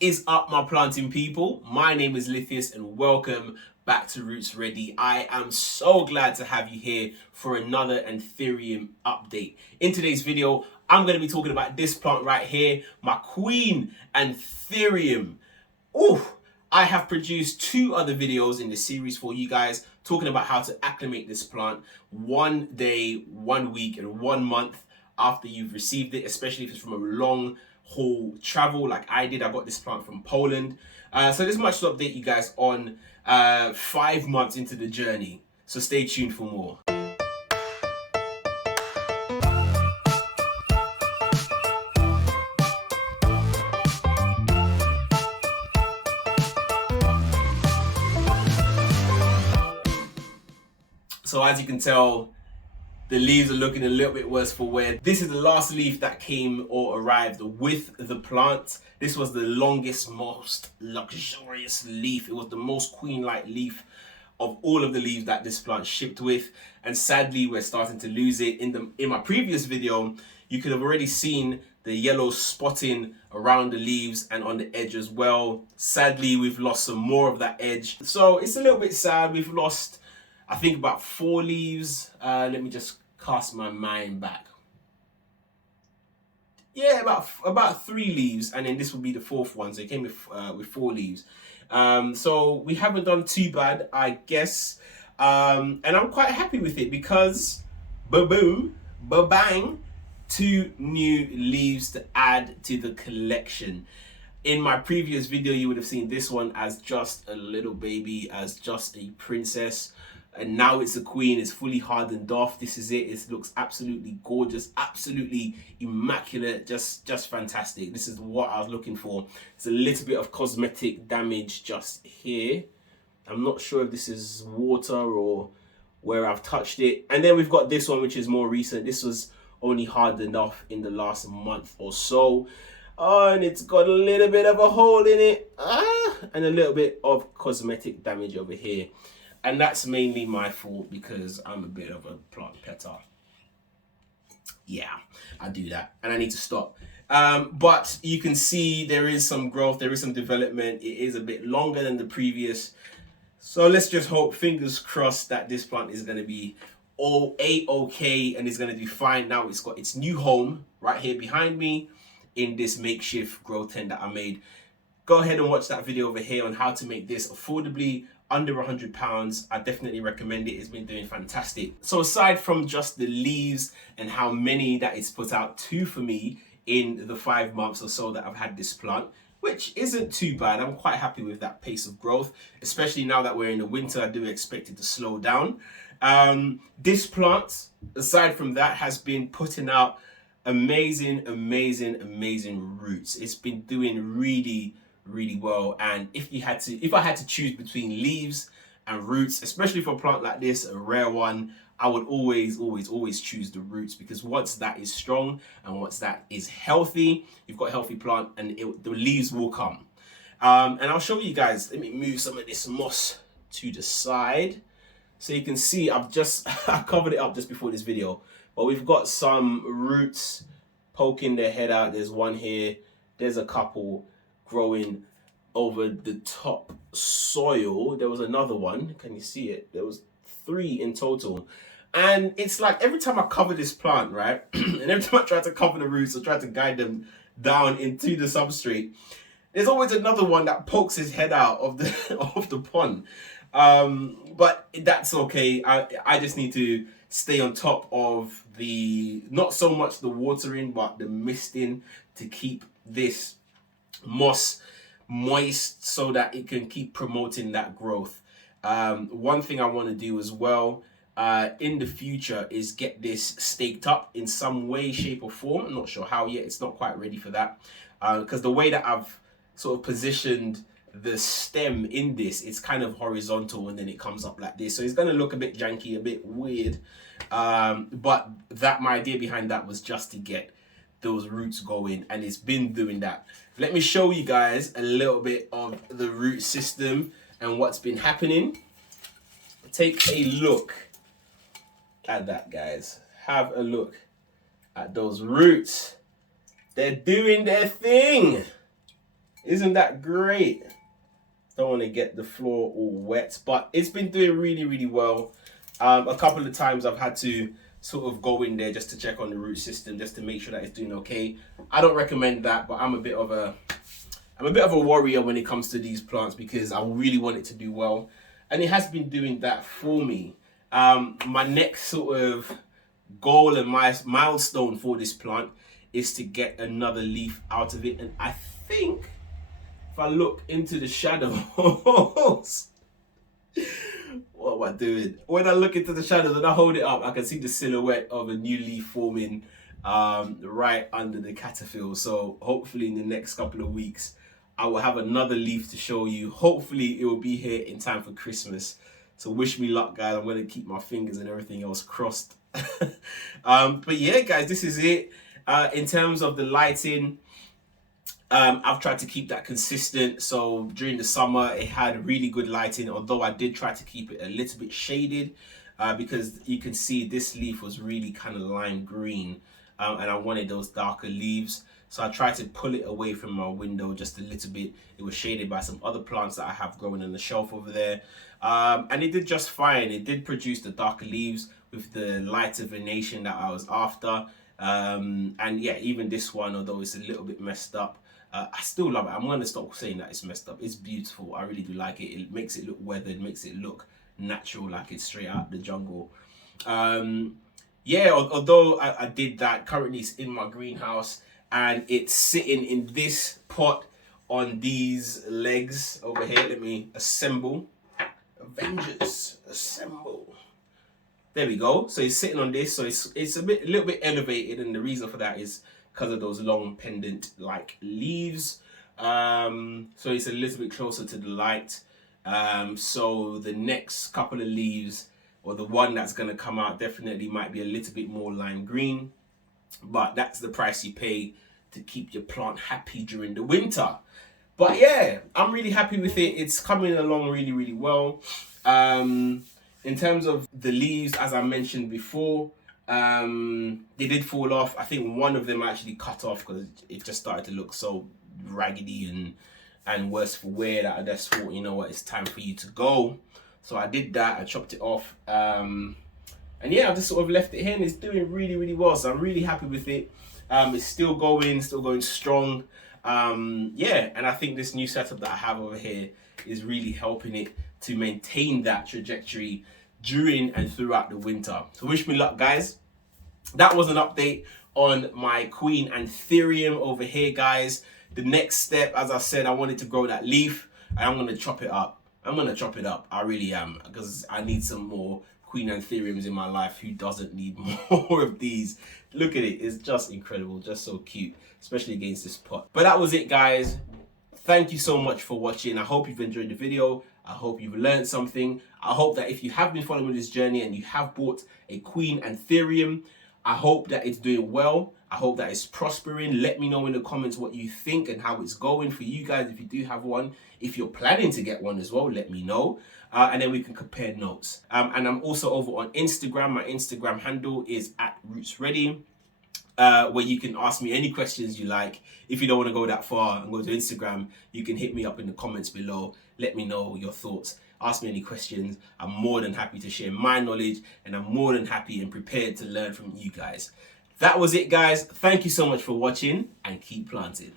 is up, my planting people? My name is Lithius and welcome back to Roots Ready. I am so glad to have you here for another Anthurium update. In today's video, I'm going to be talking about this plant right here, my queen Anthurium. Ooh, I have produced two other videos in the series for you guys talking about how to acclimate this plant 1 day, 1 week, and 1 month after you've received it, especially if it's from a long haul travel like I did. I got this plant from Poland. So there's much to update you guys on 5 months into the journey. So stay tuned for more. So as you can tell, the leaves are looking a little bit worse for wear. This is the last leaf that came or arrived with the plant. This was the longest, most luxurious leaf. It was the most queen-like leaf of all of the leaves that this plant shipped with. And sadly, we're starting to lose it. In my previous video, you could have already seen the yellow spotting around the leaves and on the edge as well. Sadly, we've lost some more of that edge. So it's a little bit sad. We've lost, I think, about 4 leaves. Let me just cast my mind back. Yeah, about 3 leaves, and then this will be the 4th one. So it came with 4 leaves. So we haven't done too bad, I guess. And I'm quite happy with it because ba-boom, ba-bang, 2 new leaves to add to the collection. In my previous video, you would have seen this one as just a little baby, as just a princess. And now it's a queen. It's fully hardened off. This is it. It looks absolutely gorgeous, absolutely immaculate, just fantastic. This is what I was looking for. It's a little bit of cosmetic damage just here. I'm not sure if this is water or where I've touched it. And then we've got this one, which is more recent. This was only hardened off in the last month or so. Oh, and it's got a little bit of a hole in it. And a little bit of cosmetic damage over here. And that's mainly my fault because I'm a bit of a plant petter. Yeah, I do that and I need to stop. But you can see there is some growth, there is some development. It is a bit longer than the previous. So let's just hope, fingers crossed, that this plant is going to be all A-okay and is going to do fine. Now it's got its new home right here behind me in this makeshift grow tent that I made. Go ahead and watch that video over here on how to make this affordably under £100. I definitely recommend it. It's been doing fantastic. So aside from just the leaves and how many that it's put out, 2 for me in the 5 months or so that I've had this plant, which isn't too bad. I'm quite happy with that pace of growth, especially now that we're in the winter. I do expect it to slow down. This plant, aside from that, has been putting out amazing roots. It's been doing really well. And if I had to choose between leaves and roots, especially for a plant like this, a rare one, I would always choose the roots, because once that is strong and once that is healthy, you've got a healthy plant and the leaves will come. And I'll show you guys. Let me move some of this moss to the side so you can see. I covered it up just before this video, but we've got some roots poking their head out. There's one here, there's a couple growing over the top soil. There was another one, can you see it? There was 3 in total. And it's like every time I cover this plant, right, and every time I try to cover the roots or try to guide them down into the substrate, there's always another one that pokes his head out of the pond. But that's okay. I just need to stay on top of not so much the watering, but the misting, to keep this moss moist so that it can keep promoting that growth. One thing I want to do as well in the future is get this staked up in some way, shape or form. I'm not sure how yet. It's not quite ready for that because the way that I've sort of positioned the stem in this, it's kind of horizontal and then it comes up like this, so it's going to look a bit janky, a bit weird, but my idea behind that was just to get those roots going, and it's been doing that. Let me show you guys a little bit of the root system and what's been happening. Take a look at that, guys. Have a look at those roots. They're doing their thing. Isn't that great? Don't want to get the floor all wet, but it's been doing really, really well. A couple of times I've had to sort of go in there just to check on the root system, just to make sure that it's doing okay. I don't recommend that, but I'm a bit of a warrior when it comes to these plants because I really want it to do well, and it has been doing that for me. My next sort of goal and my milestone for this plant is to get another leaf out of it, and I think if I look into the shadows, what am I doing? When I look into the shadows and I hold it up, I can see the silhouette of a new leaf forming right under the cataphyll. So hopefully in the next couple of weeks, I will have another leaf to show you. Hopefully it will be here in time for Christmas. So wish me luck, guys. I'm going to keep my fingers and everything else crossed. But yeah, guys, this is it. In terms of the lighting, I've tried to keep that consistent. So during the summer, it had really good lighting, although I did try to keep it a little bit shaded because you can see this leaf was really kind of lime green, and I wanted those darker leaves. So I tried to pull it away from my window just a little bit. It was shaded by some other plants that I have growing on the shelf over there. And it did just fine. It did produce the darker leaves with the lighter venation that I was after. And yeah, even this one, although it's a little bit messed up, I still love it. I'm going to stop saying that it's messed up. It's beautiful. I really do like it. It makes it look weathered, makes it look natural, like it's straight out the jungle. Yeah, although I did that, currently it's in my greenhouse and it's sitting in this pot on these legs over here. Let me assemble. Avengers, assemble. There we go. So it's sitting on this. So it's a little bit elevated, and the reason for that is because of those long pendant like leaves. So it's a little bit closer to the light. So the next couple of leaves, or the one that's going to come out, definitely might be a little bit more lime green, but that's the price you pay to keep your plant happy during the winter. But yeah, I'm really happy with it. It's coming along really, really well. In terms of the leaves, as I mentioned before, they did fall off. I think one of them actually cut off because it just started to look so raggedy and worse for wear that I just thought, you know what, it's time for you to go. So I did that. I chopped it off. And yeah, I just sort of left it here, and it's doing really, really well. So I'm really happy with it. It's still going strong. Yeah, and I think this new setup that I have over here is really helping it to maintain that trajectory during and throughout the winter. So wish me luck, guys. That was an update on my Queen Anthurium over here, guys. The next step, as I said, I wanted to grow that leaf, and I'm going to chop it up. I really am, because I need some more Queen Anthuriums in my life. Who doesn't need more of these? Look at it. It's just incredible. Just so cute, especially against this pot. But that was it, guys. Thank you so much for watching. I hope you've enjoyed the video. I hope you've learned something. I hope that if you have been following this journey and you have bought a Queen Anthurium, I hope that it's doing well. I hope that it's prospering. Let me know in the comments what you think and how it's going for you guys if you do have one. If you're planning to get one as well, let me know. And then we can compare notes. And I'm also over on Instagram. My Instagram handle is @rootsready. Where you can ask me any questions you like. If you don't want to go that far and go to Instagram, you can hit me up in the comments below. Let me know your thoughts. Ask me any questions. I'm more than happy to share my knowledge, and I'm more than happy and prepared to learn from you guys. That was it, guys. Thank you so much for watching, and keep planting.